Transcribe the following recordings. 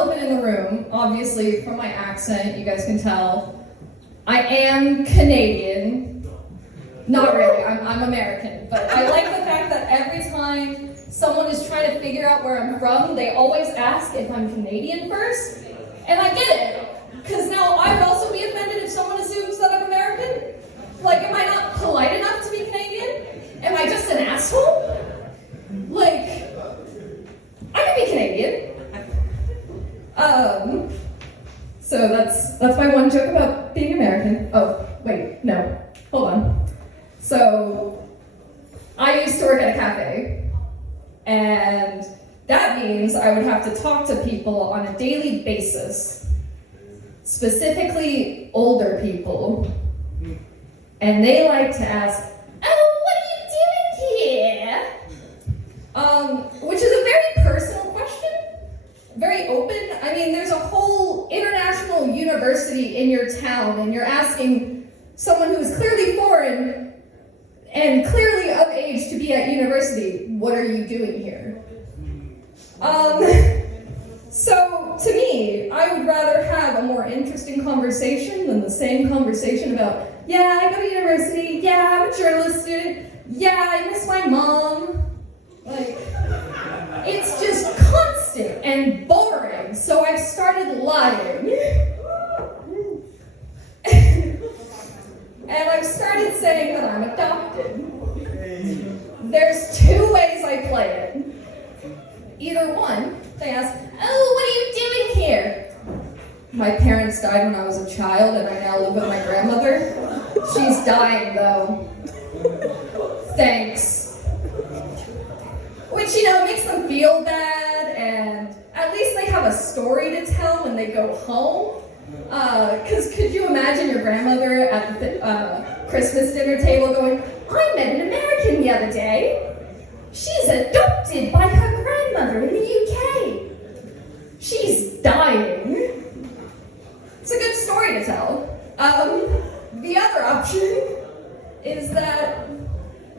elephant in the room. Obviously, from my accent, you guys can tell. I am Canadian. Not really, I'm American. But I like the fact that every time someone is trying to figure out where I'm from, they always ask if I'm Canadian first. And I get it. Because now I would also be offended if someone assumes that I'm American. Like, am I not polite enough to be Canadian? Am I just an asshole? Like, I could be Canadian. So that's my one joke about being American. Oh, wait, no, hold on. So, I used to work at a cafe, and that means I would have to talk to people on a daily basis, specifically older people, and they like to ask, "Oh, what are you doing here?" Which is a very personal question, very open. I mean, there's a whole international university in your town, and you're asking someone who's clearly foreign and clearly of age to be at university, what are you doing here? So to me, I would rather have a more interesting conversation than the same conversation about, yeah, I go to university, yeah, I'm a journalist student, yeah, I miss my mom. Like, it's just constant and boring, so I've started lying. And I've started saying that I'm adopted. There's two ways I play it. Either one, they ask, "Oh, what are you doing here?" My parents died when I was a child, and I now live with my grandmother. She's dying, though. Thanks. Which, makes them feel bad, and at least they have a story to tell when they go home. Because could you imagine your grandmother at the Christmas dinner table going, "I met an American the other day. She's adopted by her grandmother in the UK. She's dying." It's a good story to tell. The other option is that,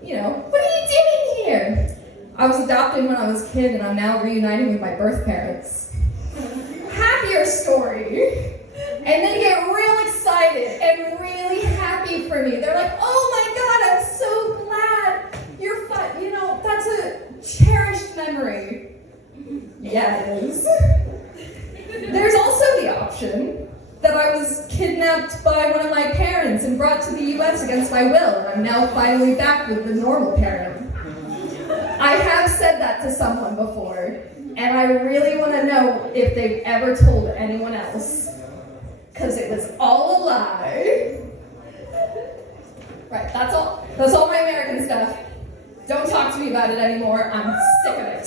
what are you doing here? I was adopted when I was a kid, and I'm now reuniting with my birth parents. Happier story. And then get real excited and really happy for me. They're like, "Oh my God, I'm so glad you're fine." That's a cherished memory. Yeah, it is. There's also the option that I was kidnapped by one of my parents and brought to the US against my will, and I'm now finally back with the normal parent. I have said that to someone before, and I really want to know if they've ever told anyone else. Because it was all a lie. Right, that's all. That's all my American stuff. Don't talk to me about it anymore. I'm sick of it.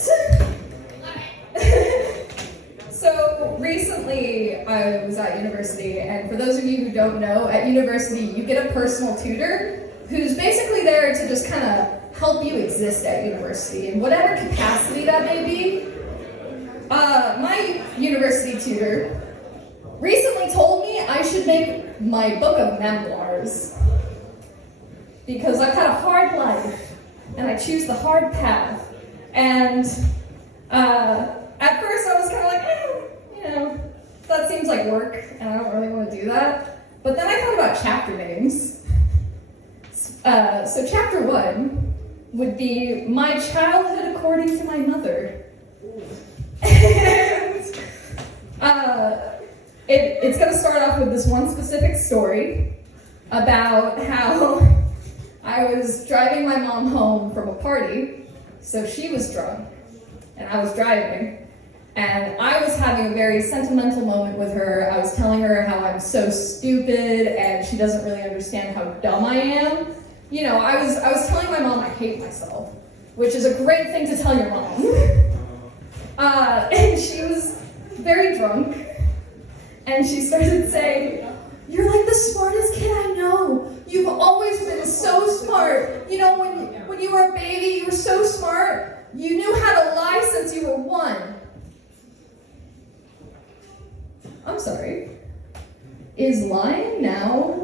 So recently I was at university, and for those of you who don't know, at university you get a personal tutor who's basically there to just kind of help you exist at university in whatever capacity that may be. My university tutor recently told me I should make my book of memoirs because I've had a hard life and I choose the hard path. And at first I was kind of like, that seems like work and I don't really want to do that. But then I thought about chapter names. So chapter 1 would be My Childhood According to My Mother. And it's going to start off with this one specific story about how I was driving my mom home from a party, so she was drunk, and I was driving, and I was having a very sentimental moment with her. I was telling her how I'm so stupid, and she doesn't really understand how dumb I am. I was telling my mom I hate myself, which is a great thing to tell your mom. And she was very drunk, and she started saying, "You're like the smartest kid I know. You've always been so smart. When you were a baby, you were so smart. You knew how to lie since you were 1. I'm sorry. Is lying now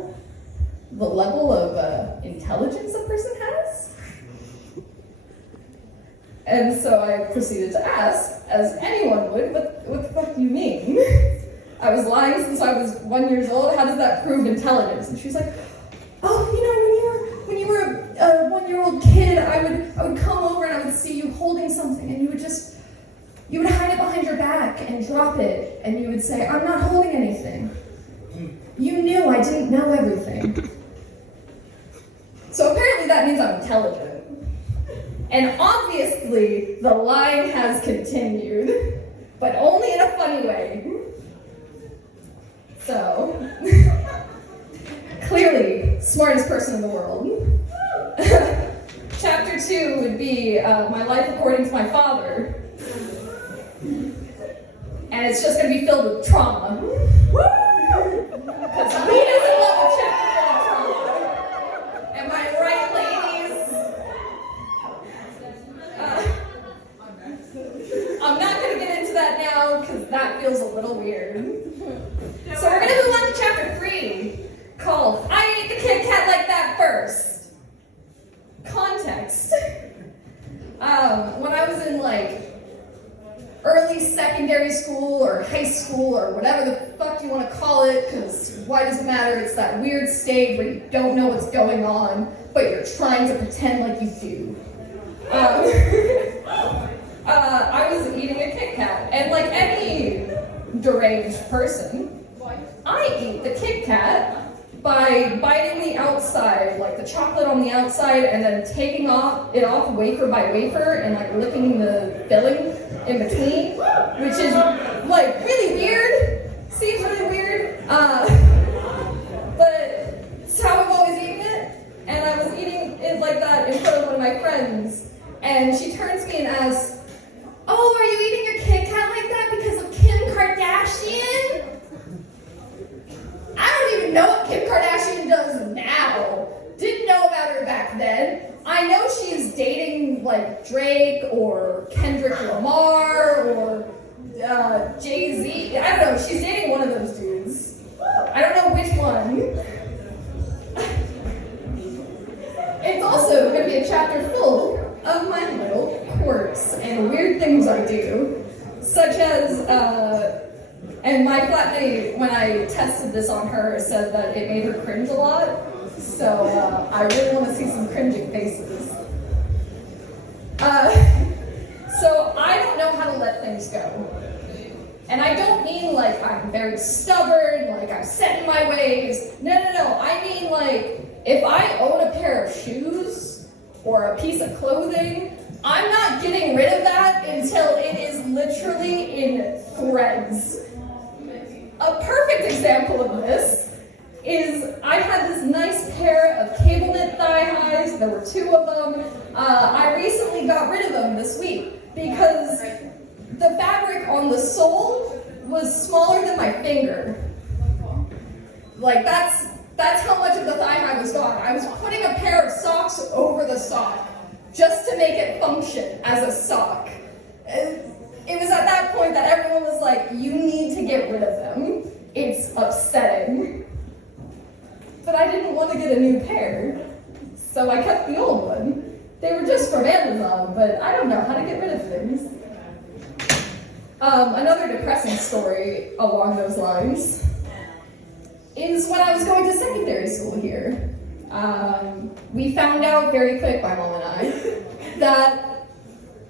the level of intelligence a person has? And so I proceeded to ask, as anyone would, what the fuck do you mean? I was lying since I was 1 year old. How does that prove intelligence? And she's like, oh, when you were a 1 year old kid, I would come over and I would see you holding something, and you would hide it behind your back and drop it, and you would say, I'm not holding anything. You knew I didn't know everything. So apparently that means I'm intelligent. And obviously, the line has continued, but only in a funny way. So, clearly, smartest person in the world. Chapter 2 would be my life according to my father. And it's just going to be filled with trauma. Because who doesn't love a chapter full of trauma? Am I right, ladies? I'm not going to get into that now because that feels a little weird. So we're going to move on to chapter 3, called I Ate the Kit Kat Like That First. Context. When I was in early secondary school or high school or whatever the fuck you want to call it, because why does it matter? It's that weird stage where you don't know what's going on, but you're trying to pretend like you do. I was eating a Kit Kat, and like any deranged person, I eat the Kit Kat by biting the outside, like the chocolate on the outside, and then taking it off wafer by wafer and licking the filling in between, which is really weird. Seems really weird. But it's how I've always eaten it. And I was eating it like that in front of one of my friends, and she turns to me and asks, "Oh, are you eating your Kit Kat like that because of Kim Kardashian?" I don't even know what Kim Kardashian does now. Didn't know about her back then. I know she's dating Drake or Kendrick Lamar or Jay-Z. I don't know. She's dating one of those dudes. I don't know which one. It's also going to be a chapter full of my little quirks and weird things I do, such as, and my flatmate, when I tested this on her, said that it made her cringe a lot. So I really want to see some cringing faces. So I don't know how to let things go. And I don't mean I'm very stubborn, I'm set in my ways. No. I mean if I own a pair of shoes or a piece of clothing, I'm not getting rid of that until it is literally in threads. A perfect example of this is I had this nice pair of cable knit thigh highs. There were 2 of them. I recently got rid of them this week because the fabric on the sole was smaller than my finger. That's how much of the thigh high was gone. I was putting a pair of socks over the sock just to make it function as a sock. It was at that point that everyone was like, you need to get rid of them. It's upsetting. But I didn't want to get a new pair, so I kept the old one. They were just from Amazon, but I don't know how to get rid of things. Another depressing story along those lines is when I was going to secondary school here. We found out very quick, my mom and I, that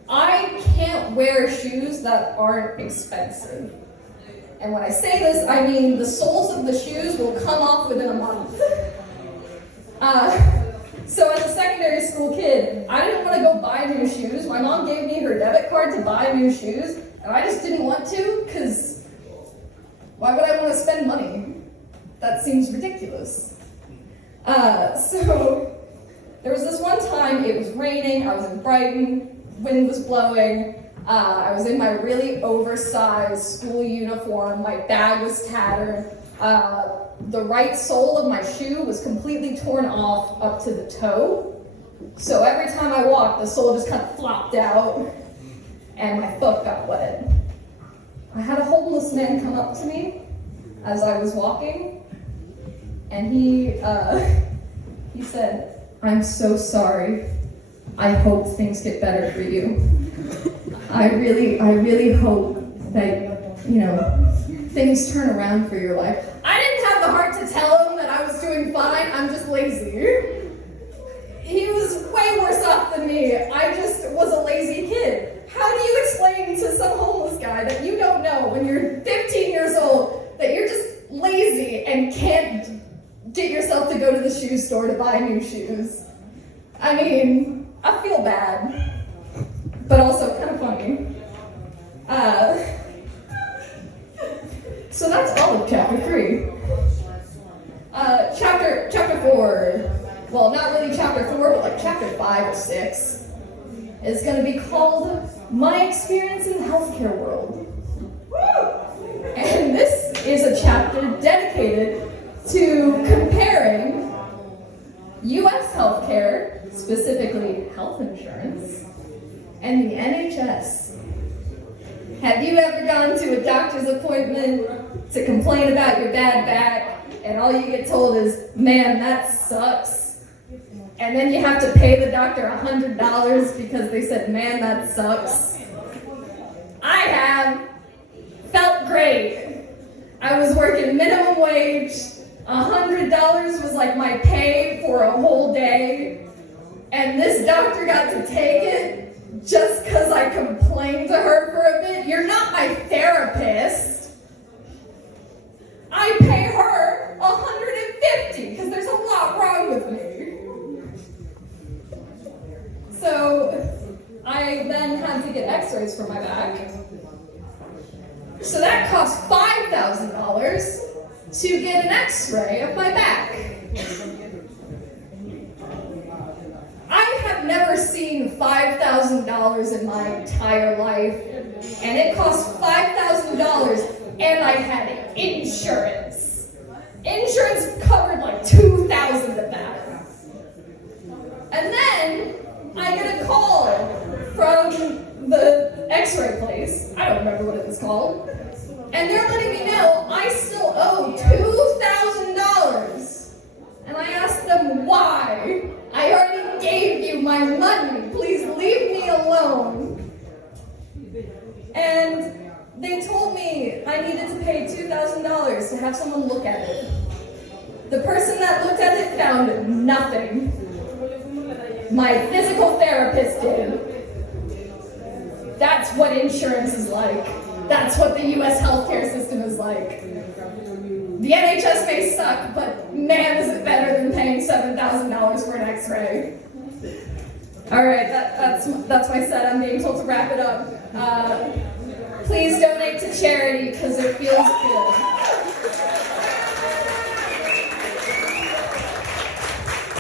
I can't wear shoes that aren't expensive. And when I say this, I mean the soles of the shoes will come off within a month. So as a secondary school kid, I didn't want to go buy new shoes. My mom gave me her debit card to buy new shoes, and I just didn't want to, because why would I want to spend money? That seems ridiculous. So there was this one time, it was raining, I was in Brighton, wind was blowing, I was in my really oversized school uniform, my bag was tattered, the right sole of my shoe was completely torn off up to the toe, so every time I walked, the sole just kind of flopped out, and my foot got wet. I had a homeless man come up to me as I was walking, and he said, "I'm so sorry. I hope things get better for you. I really hope that, things turn around for your life. I didn't have the heart to tell him that I was doing fine, I'm just lazy. He was way worse off than me. I just was a lazy kid. How do you explain to some homeless guy that you don't know when you're 15 years old that you're just lazy and can't get yourself to go to the shoe store to buy new shoes? I mean, I feel bad, but also kind of funny. So that's all of chapter 3. Chapter 4, well, not really chapter 4, but like chapter 5 or 6, is going to be called My Experience in the Healthcare World. And this is a chapter dedicated to comparing U.S. healthcare, specifically health insurance, and the NHS. Have you ever gone to a doctor's appointment to complain about your bad back, and all you get told is, man, that sucks? And then you have to pay the doctor $100 because they said, man, that sucks? I have. Felt great. I was working minimum wage. $100 was like my pay for a whole day. And this doctor got to take it just because I complained to her for a bit. You're not my therapist. I pay her $150 because there's a lot wrong with me. So I then had to get x-rays for my back. So that cost $5,000 to get an x-ray of my back. I have never seen $5,000 in my entire life, and it cost $5,000, and I had insurance. Insurance covered like $2,000 of that. And then I get a call from the x-ray place. I don't remember what it was called. And they're letting me know I still owe $2,000. And I asked them why. I already gave you my money. Please leave me alone. And they told me I needed to pay $2,000 to have someone look at it. The person that looked at it found nothing. My physical therapist did. That's what insurance is like. That's what the U.S. healthcare system is like. The NHS may suck, but man, is it better than paying $7,000 for an x-ray. All right, that's my set. I'm being told to wrap it up. Please donate to charity because it feels good.